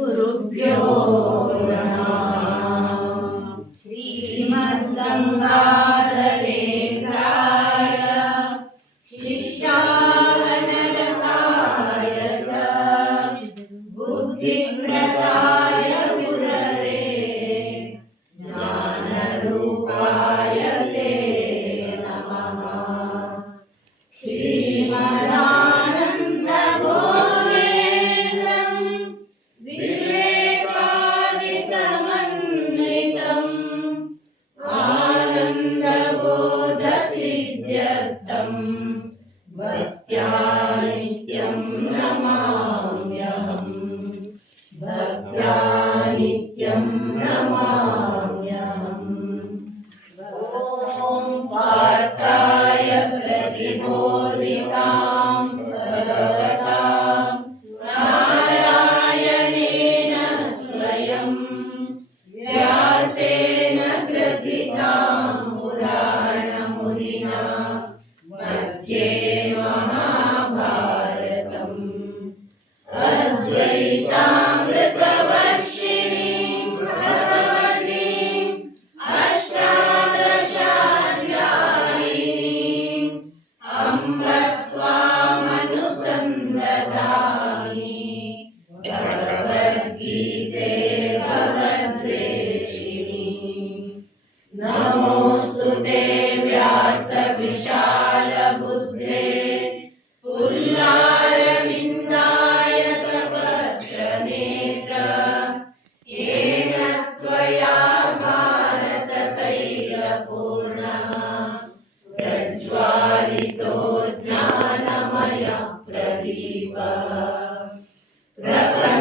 श्रीगुरुभ्यो नमः। 对呀。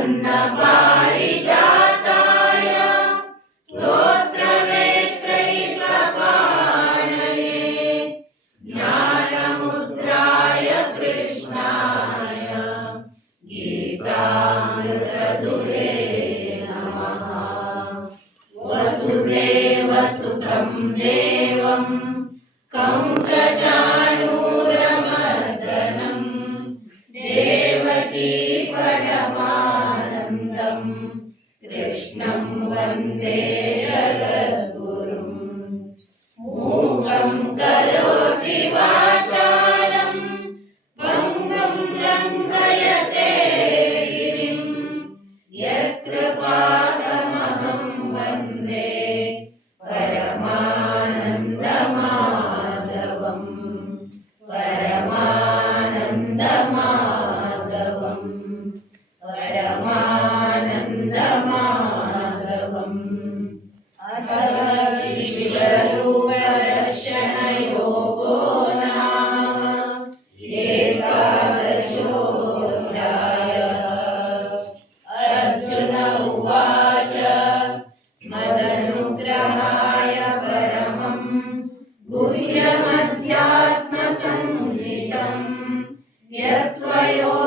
प्रपन्नपारिजाताय मदनुग्रहाय परमम् गुह्यमध्यात्मसंहितम् यत्त्वयोक्तं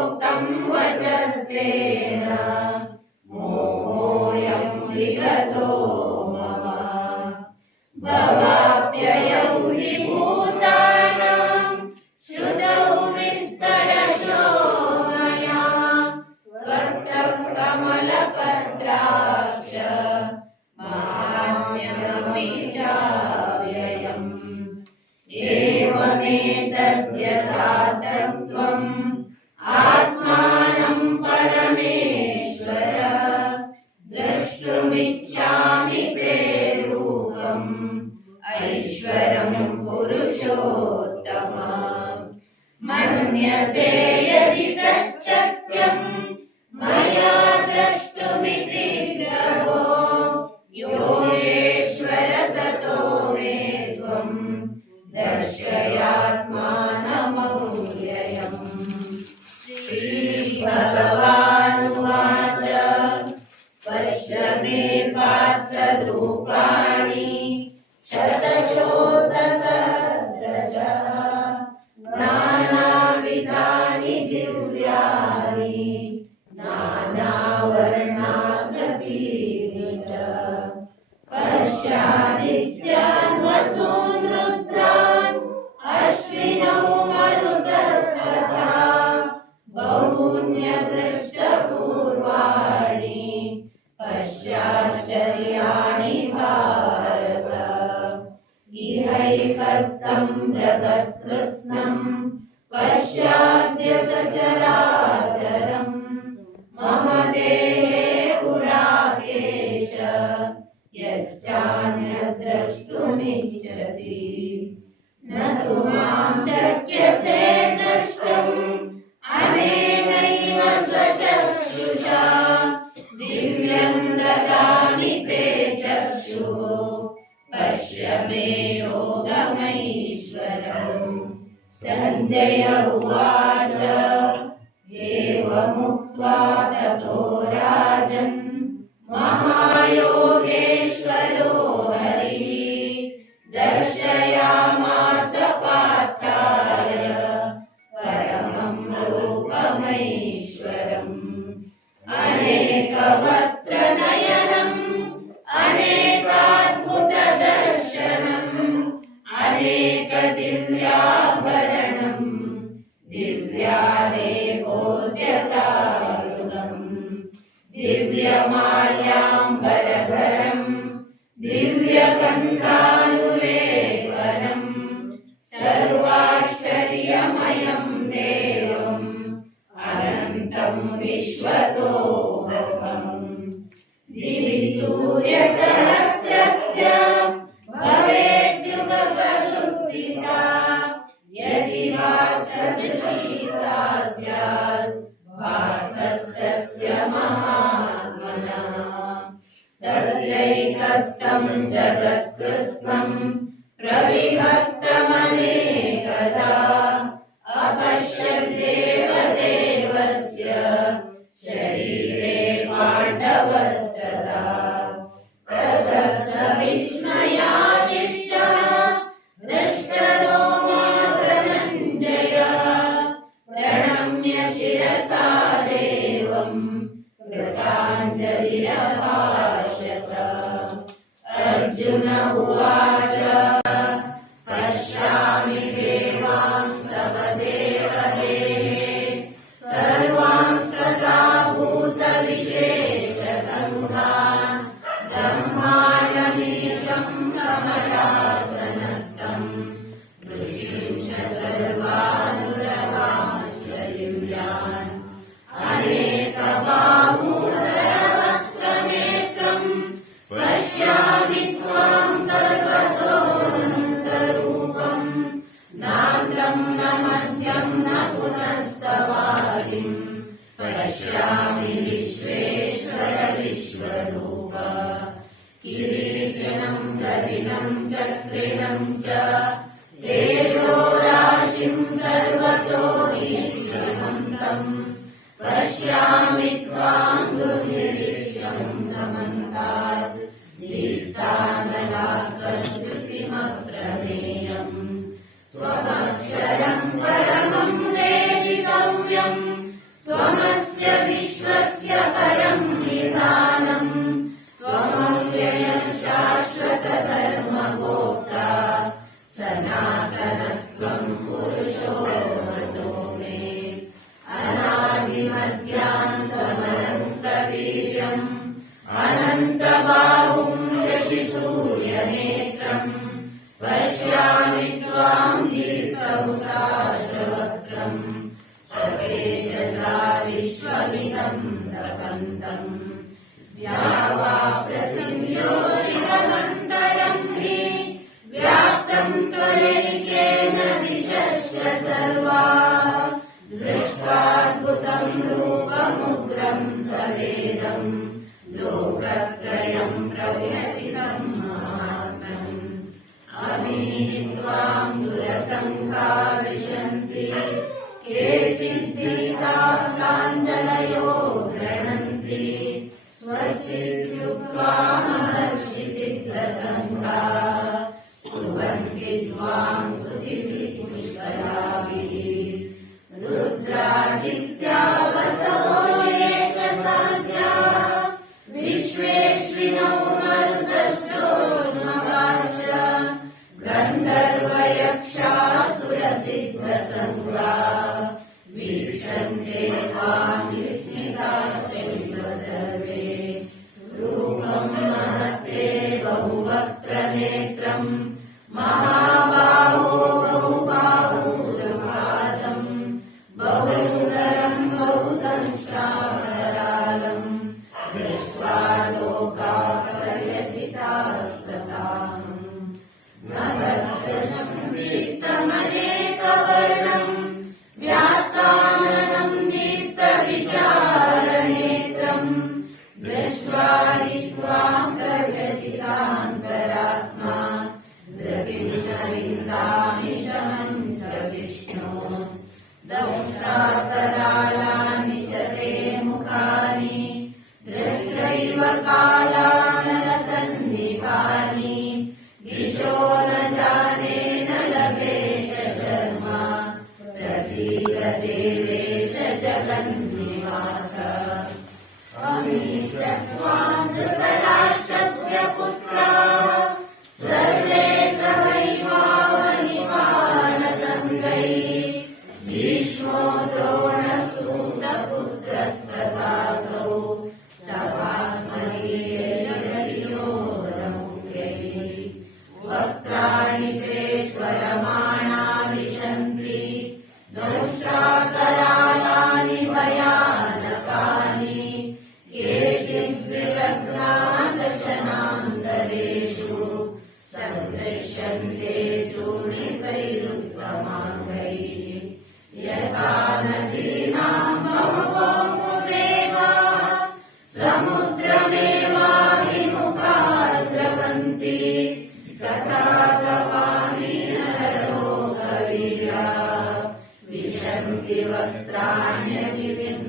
यच्चान्यद्रष्टुमिच्छसि न तु मां शक्यसे द्रष्टुम् अनेनैव स्वचक्षुषा दिव्यं ददामि ते चक्षुः पश्य मे योगमैश्वरम् सञ्जय उवाच जग Allah. പശ്യാമി लोकत्रयम् प्रवृतितम् आतम् आनीत्वा सुरसङ्काविशन्ति केचिद्गीता प्राञ्जलयो गृह्णन्ति। स्वस्तित्युक्त्वा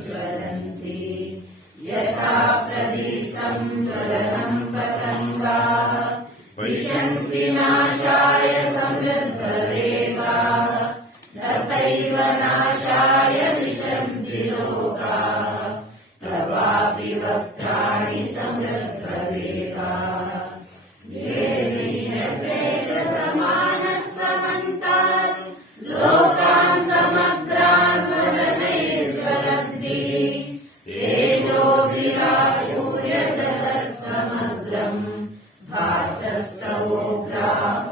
ज्वलन्ति यथा प्रदीप्तम् ज्वलनम् पतङ्गा समृद्ध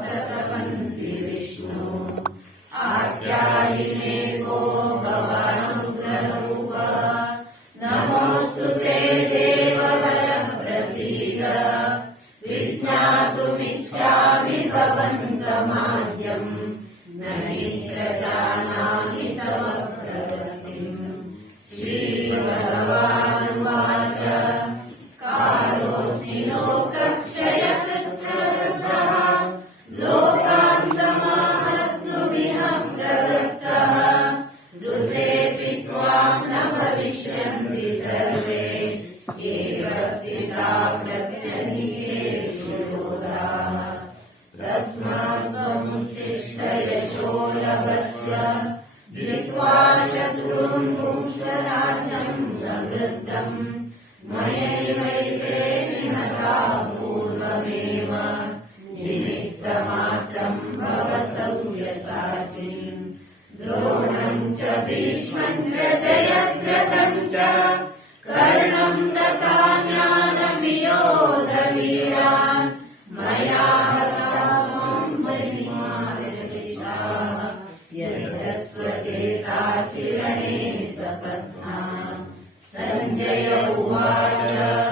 प्रतपन्ति विष्णु आद्या शिरणे निसपत्ना। सञ्जय उवाच।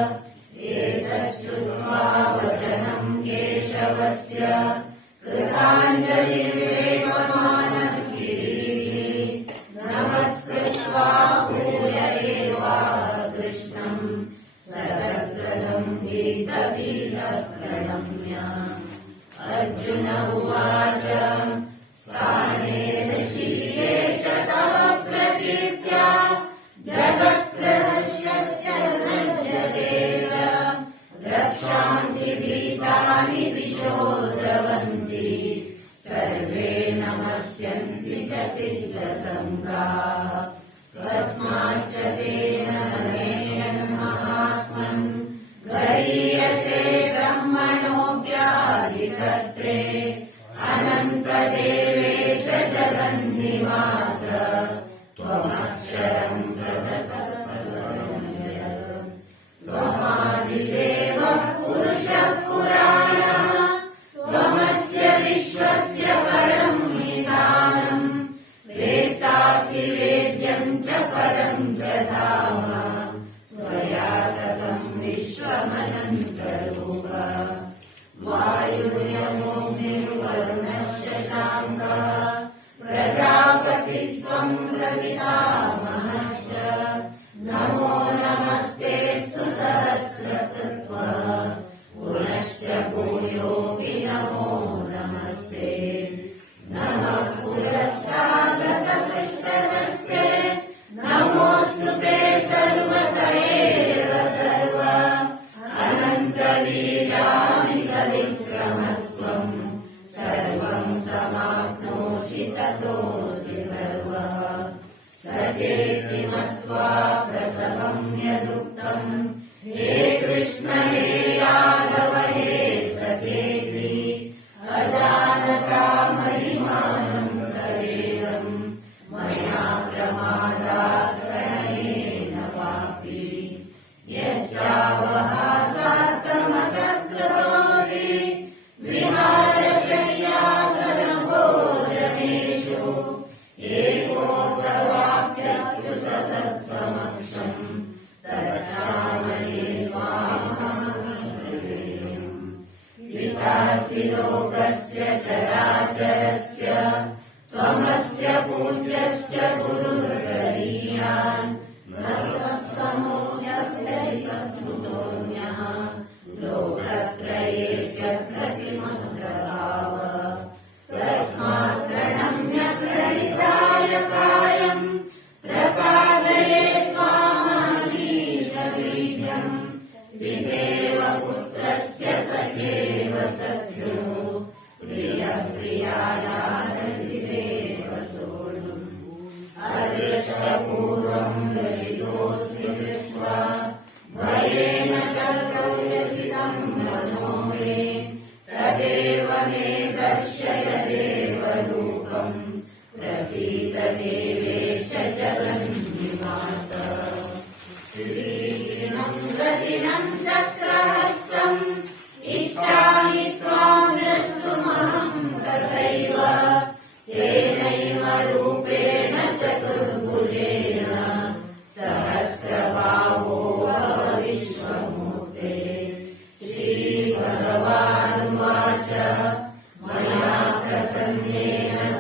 सर्वाणि दिशो द्रवन्ति सर्वे नमस्यन्ति च सिद्धसङ्गा Shamananda. ततोऽसि सर्वः। सर्वे मत्वा प्रसवम् यदुक्तम् हे कृष्णे विकासि लोकस्य चराचरस्य त्वमस्य पूज्यश्च सतिनं चक्रहस्तम् इच्छामि त्वाम् तथैव। तेनैव रूपेण चतुर्भुजेन सहस्रबाहो विश्वमूर्ते। श्रीभगवानुवाच मया प्रसन्नेन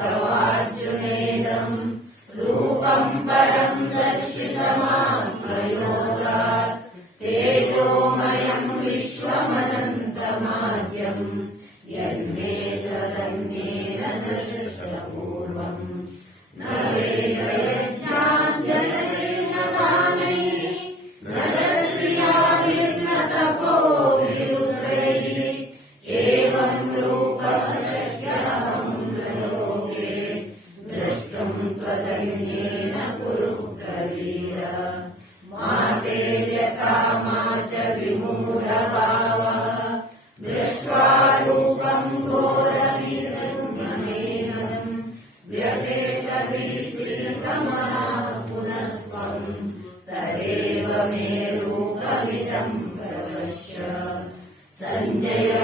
Sunday.